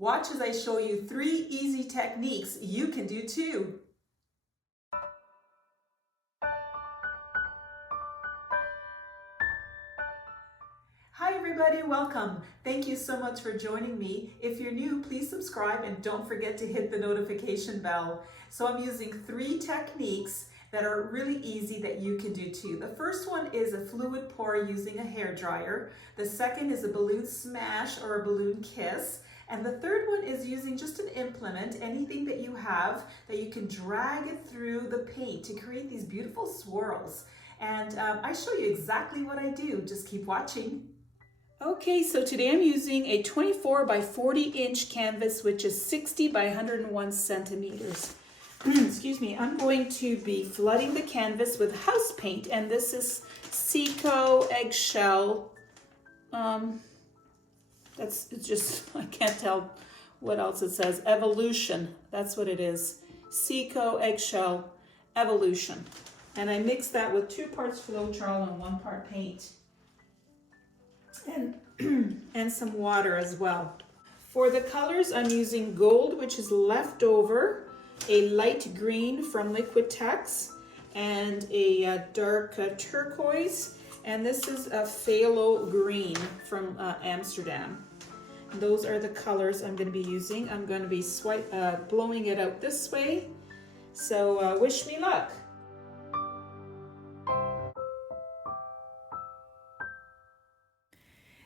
Watch as I show you 3 easy techniques you can do too. Hi everybody, welcome. Thank you so much for joining me. If you're new, please subscribe and don't forget to hit the notification bell. So I'm using 3 techniques that are really easy that you can do too. The first one is a fluid pour using a hairdryer. The second is a balloon smash or a balloon kiss. And the third one is using just an implement, anything that you have, that you can drag it through the paint to create these beautiful swirls. And I show you exactly what I do. Just keep watching. Okay, so today I'm using a 24 by 40 inch canvas, which is 60 by 101 centimeters. Excuse me, I'm going to be flooding the canvas with house paint, and this is Seco Eggshell. It's just, I can't tell what else it says. Evolution, that's what it is. Seco Eggshell Evolution. And I mix that with 2 parts Floetrol and 1 part paint. And some water as well. For the colors, I'm using gold, which is leftover, a light green from Liquitex, and a dark turquoise, and this is a phthalo green from Amsterdam. Those are the colors I'm going to be using. I'm going to be blowing it out this way, so wish me luck.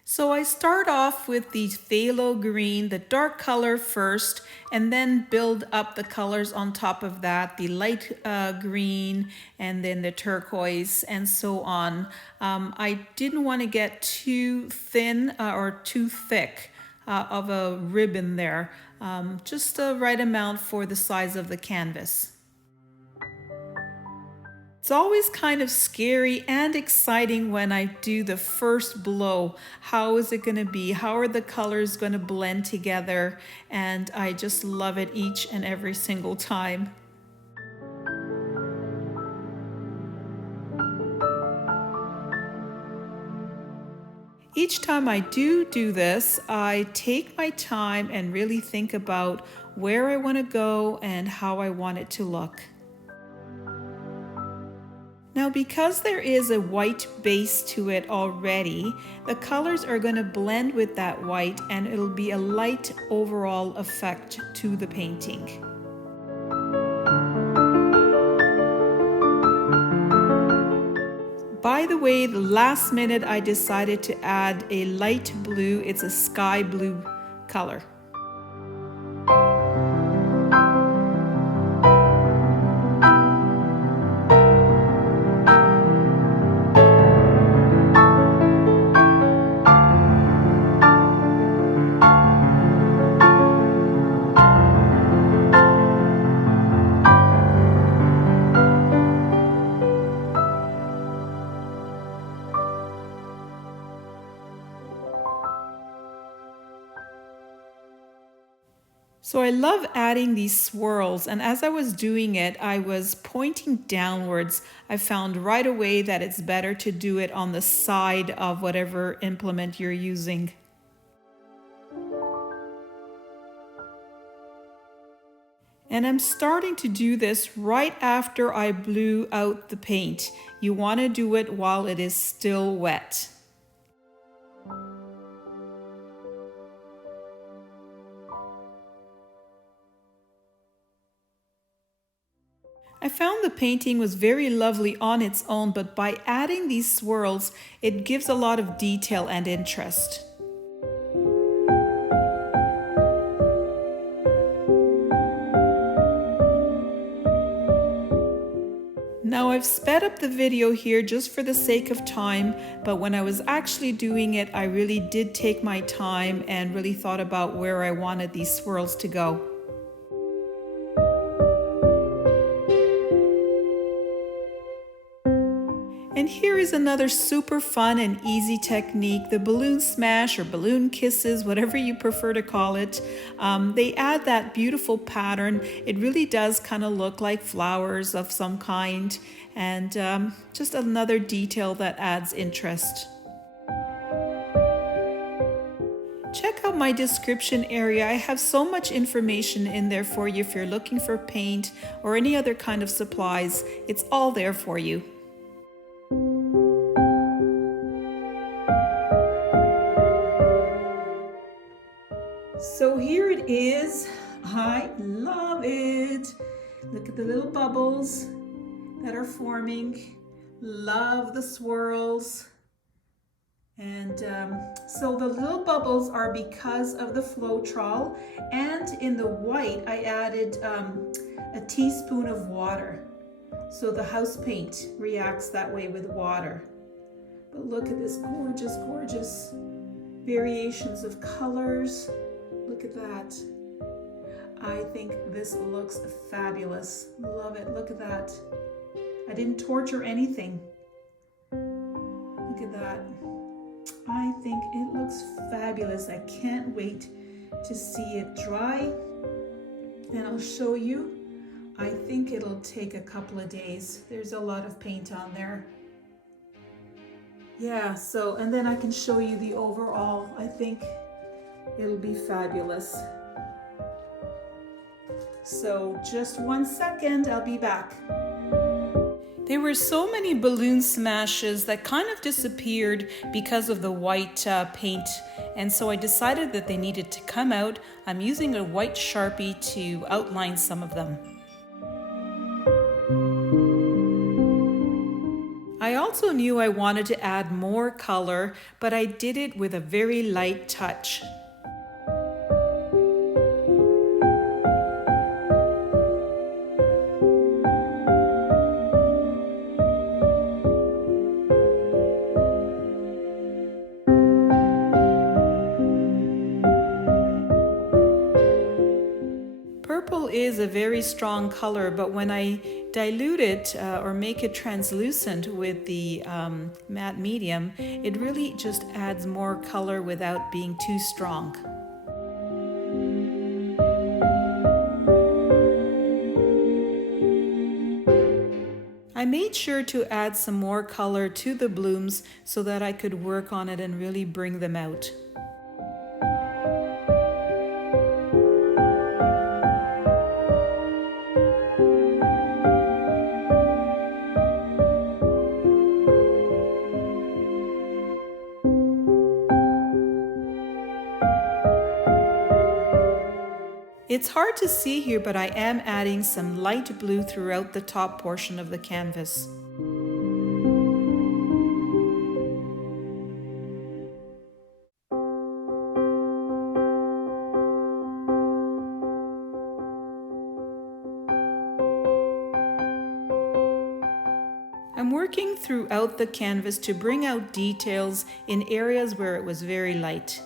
So I start off with the phthalo green, the dark color first, and then build up the colors on top of that, the light green, and then the turquoise, and so on. I didn't want to get too thin or too thick of a ribbon there, just the right amount for the size of the canvas. It's always kind of scary and exciting when I do the first blow. How is it going to be? How are the colors going to blend together? And I just love it each and every single time. Each time I do this, I take my time and really think about where I want to go and how I want it to look. Now, because there is a white base to it already, the colors are going to blend with that white, and it'll be a light overall effect to the painting. By the way, the last minute I decided to add a light blue. It's a sky blue color. So I love adding these swirls, and as I was doing it, I was pointing downwards. I found right away that it's better to do it on the side of whatever implement you're using. And I'm starting to do this right after I blew out the paint. You want to do it while it is still wet. I found the painting was very lovely on its own, but by adding these swirls, it gives a lot of detail and interest. Now I've sped up the video here just for the sake of time, but when I was actually doing it, I really did take my time and really thought about where I wanted these swirls to go. And here is another super fun and easy technique, the balloon smash or balloon kisses, whatever you prefer to call it. They add that beautiful pattern. It really does kind of look like flowers of some kind, and just another detail that adds interest. Check out my description area. I have so much information in there for you if you're looking for paint or any other kind of supplies. It's all there for you. So here it is. I love it. Look at the little bubbles that are forming. Love the swirls. And so the little bubbles are because of the Floetrol, and in the white I added a teaspoon of water. So the house paint reacts that way with water. But look at this gorgeous, gorgeous variations of colors. Look at that. I think this looks fabulous. Love it. Look at that. I didn't torture anything. Look at that. I think it looks fabulous. I can't wait to see it dry, and I'll show you. I think it'll take a couple of days. There's a lot of paint on there. Yeah, so, and then I can show you the overall. I think it'll be fabulous. So just 1 second, I'll be back. There were so many balloon smashes that kind of disappeared because of the white paint, and so I decided that they needed to come out. I'm using a white Sharpie to outline some of them. I also knew I wanted to add more color, but I did it with a very light touch. Purple is a very strong color, but when I dilute it or make it translucent with the matte medium, it really just adds more color without being too strong. I made sure to add some more color to the blooms so that I could work on it and really bring them out. It's hard to see here, but I am adding some light blue throughout the top portion of the canvas. I'm working throughout the canvas to bring out details in areas where it was very light.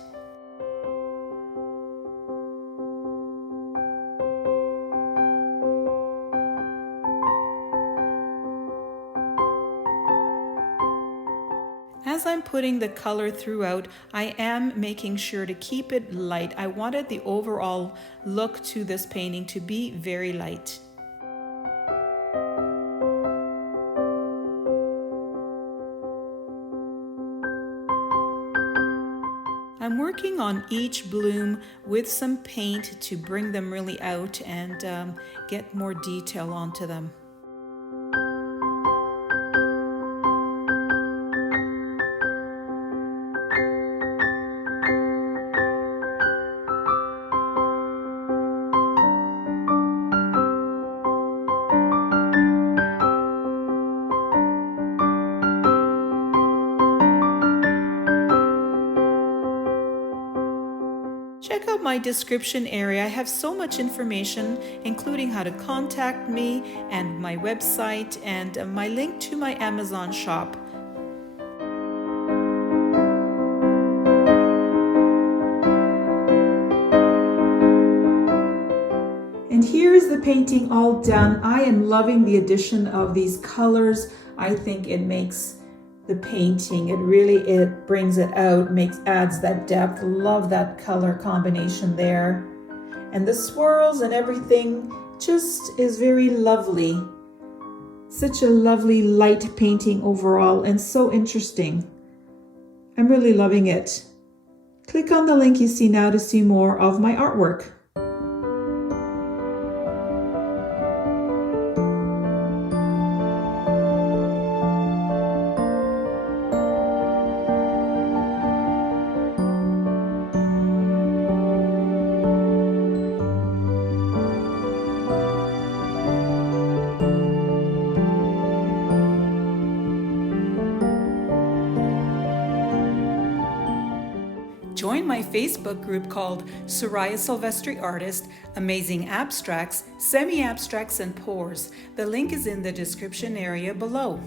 As I'm putting the color throughout, I am making sure to keep it light. I wanted the overall look to this painting to be very light. I'm working on each bloom with some paint to bring them really out and get more detail onto them. Check out my description area. I have so much information, including how to contact me and my website and my link to my Amazon shop. And here is the painting all done. I am loving the addition of these colors. I think it makes the painting, it brings it out, adds that depth. Love that color combination there. And the swirls and everything just is very lovely. Such a lovely light painting overall and so interesting. I'm really loving it. Click on the link you see now to see more of my artwork. Join my Facebook group called SorayaSilvestriArtist, Amazing Abstracts, Semi-Abstracts and Pours. The link is in the description area below.